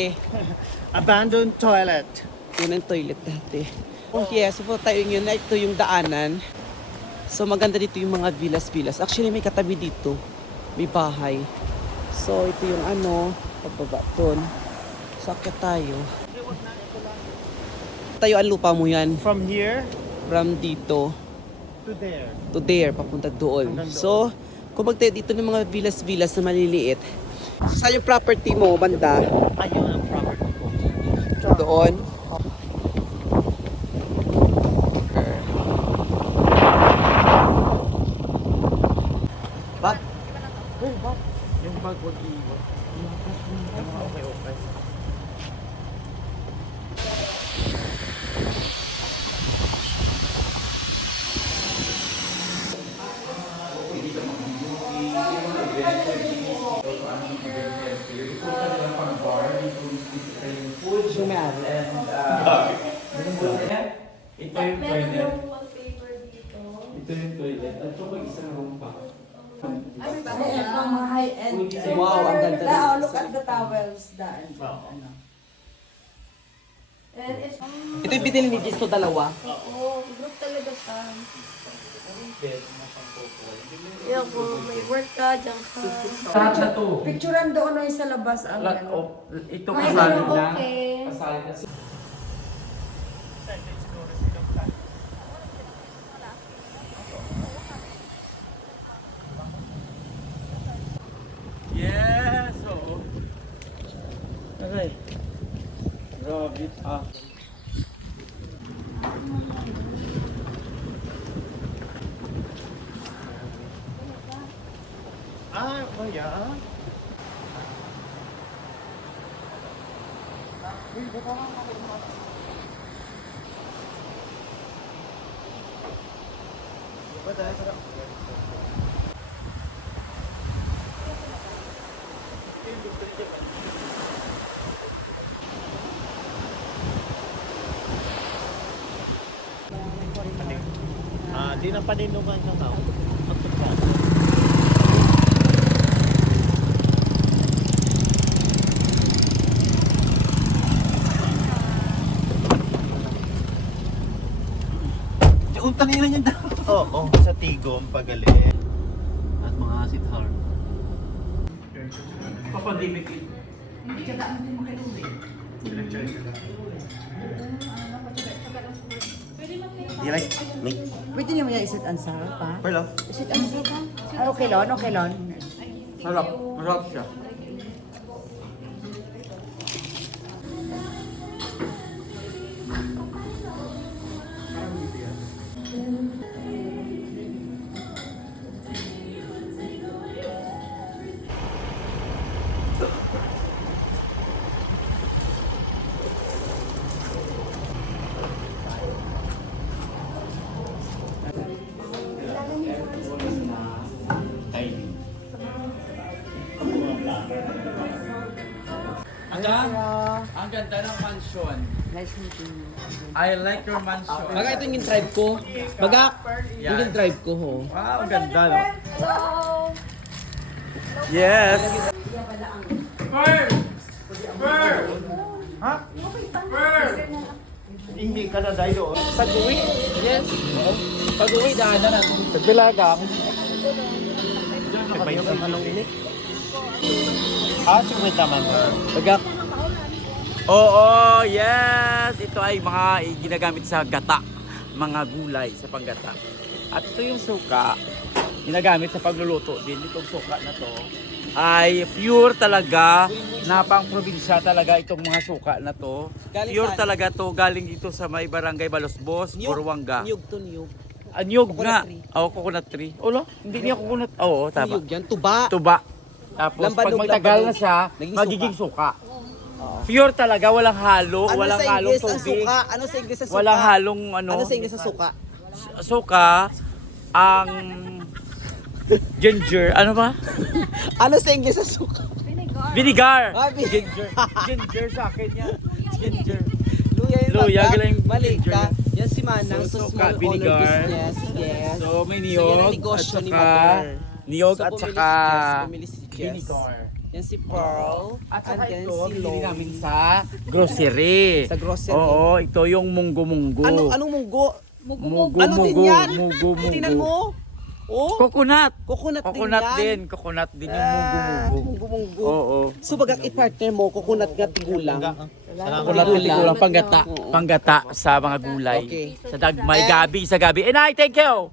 dati. Abandoned toilet. Yun ang toilet dati. Oh yes, so tayo yun na ito yung daanan. So maganda dito yung mga villas-villas. Actually may katabi dito. May bahay. So ito yung pababa doon. Sakit tayo. Tayo ang lupa mo yan. From here From dito to there. to there, papunta doon. Hanggang doon. So, kung magtayo dito ng mga villas-villas na maliliit, saan yung property mo, banda? Ayun ang property ko. Doon. Bag? Yung bag wag iiwan. Okay. Yung may-ari. Ito yung toilet. wallpaper dito. Ito yung toilet. At ito may isang room pa. Ayan, mga high-end. Wow, ang ganda Oh, ng- look at the towels. And it's, Ito yung binili ni Gisto, dalawa. oo, group talaga siya. Kaya kung may work ka, dyan ka. Lahat na to. Picturean doon o yung sa labas ang Lahat ano. ito May kasalit ganun, lang. okay. Kasalit na. Yes! Oo. Okay. Grabe. Yeah. Di na paninungan ng tao. Unta nila niyan daw. Oo, sa Tigom, Pagali. At mga sithar. Papadimik ito. You like me? Pwede niyo yung isit ansar pa? Hello. Isit ansar pa? Ah, okay lon, okay lon. Sarap. Masarap siya. Ang ganda ng mansion. Nice meeting you. I like your mansion. Baga ito yung drive ko. Baga, Yan. yung drive ko ho. Wow, ang ganda no? Hello! Yes! Ha? Hindi ka na dahil doon. Pag-uwi? Yes. Pag-uwi, daanan natin. Pagbilagang. Kapag yung anong ini? Sumit naman mo. Baga, Oo, yes! Ito ay mga ginagamit sa gata. Mga gulay sa panggata. At ito yung suka. Ginagamit sa pagluluto din. Itong suka na to ay pure talaga na pang probinsya talaga itong mga suka na to. Galing Pure saan? talaga to. Galing dito sa may barangay Balosbos, Buruanga. niyog to niyog. Anyog Coconut nga. tree. Oo, coconut tree. Ulo? Hindi niya coconut. Oo, tama. Niyog yan, tuba. Tuba. Tapos Lambanog, pag magtagal na lambanog. siya, Naging magiging suka. Pure talaga, walang halo, Ano walang sa halong Ingles ang tubig. suka? Ano sa Ingles ang suka? Walang halong ano. Ano sa Ingles ang suka? Suka, ang ginger, ano ba? Ano sa Ingles ang suka? Vinegar. Ah, Ginger. Ginger sa akin yan. Ginger. Luya yung Luya, baga. galing Mali ginger. ka. Yan si Manang So, sa suka, small owner vinegar. business. Yes. So may So, yan ang niyog at negosyo ni saka Mother. niyog So, at bumili saka si Jess. Bumili si Jess. vinegar. Yan si Pearl. At and saka then ito, si binili Loie. namin sa grocery. Sa grocery. Oo, ito yung munggo-munggo. Anong munggo? Munggo, Ano din munggo, yan? munggo, munggo. Tingnan mo. Oh, Coconut. coconut Coconut din yan. din. Coconut din yung Ah, munggo-munggo. munggo. Oo. So bagang i-partner mo, coconut nga tigulang. Coconut din tigulang panggata. Oo. Panggata sa mga gulay. Okay. Sa dagmay, gabi, sa gabi. And I thank you.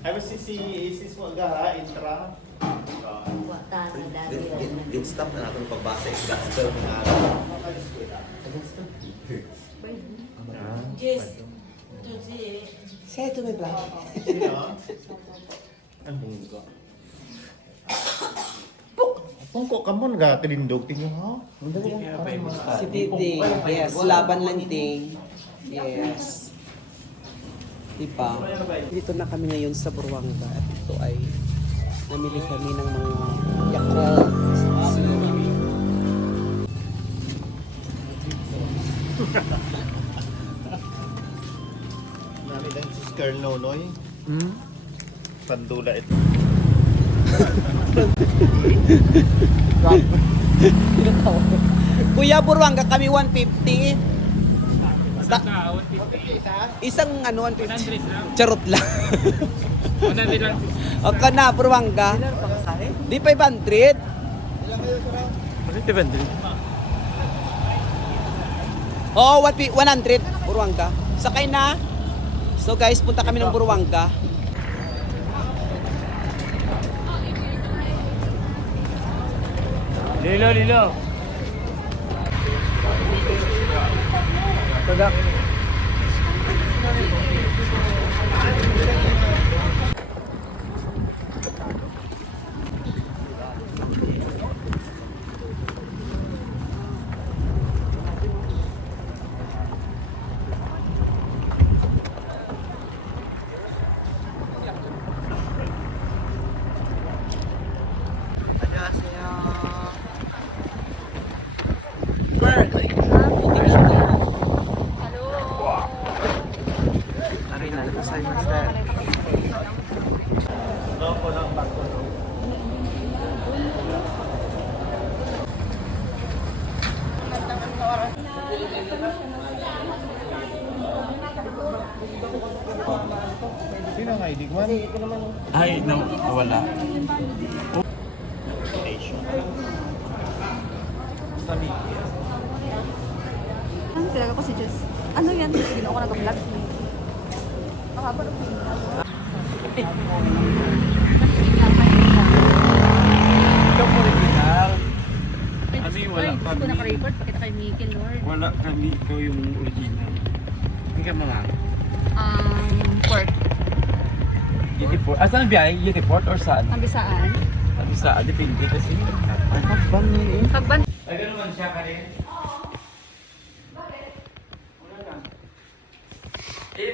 Ay, basta si Isis mo aga, intra. Din stop na natin pagbasa yung gospel mga Say to me, Bla. Ang bungko. Pungko ka mo, nag-tilindog tingin ha? Si Titing. Yes, laban lang ting. Yes. Diba? Dito na kami ngayon sa Buruanga at ito ay namili kami ng mga Yakult. Nami lang si Scar Nonoy. Pandula ito. Kuya Buruanga kami 150. Isang ano 150. Charot lang. 100 lang. O ka na Buruanga. Di 500. Oo, 100 Buruanga. Sakay na. So guys, punta kami ng Buruanga. Lilo, lilo. Sino nga, Idigman? Ay, no, wala. Ano talaga ko si Jess? Ano yan? Ginawa ko nag-vlog. Makapanood ko yun. Ikaw po original. Ano yung wala Ay, gusto ko naka-record. Pakita kay Mikkel, Lord. Wala kami, ikaw yung original. Hindi ka mga. Pork. Uniport. Ah, saan biyahe? Uniport or saan? Ambisaan. Ano saan? Depende kasi. Pagban. Ay, gano'n man siya ka rin? Oo. Bakit? Wala lang. Eh,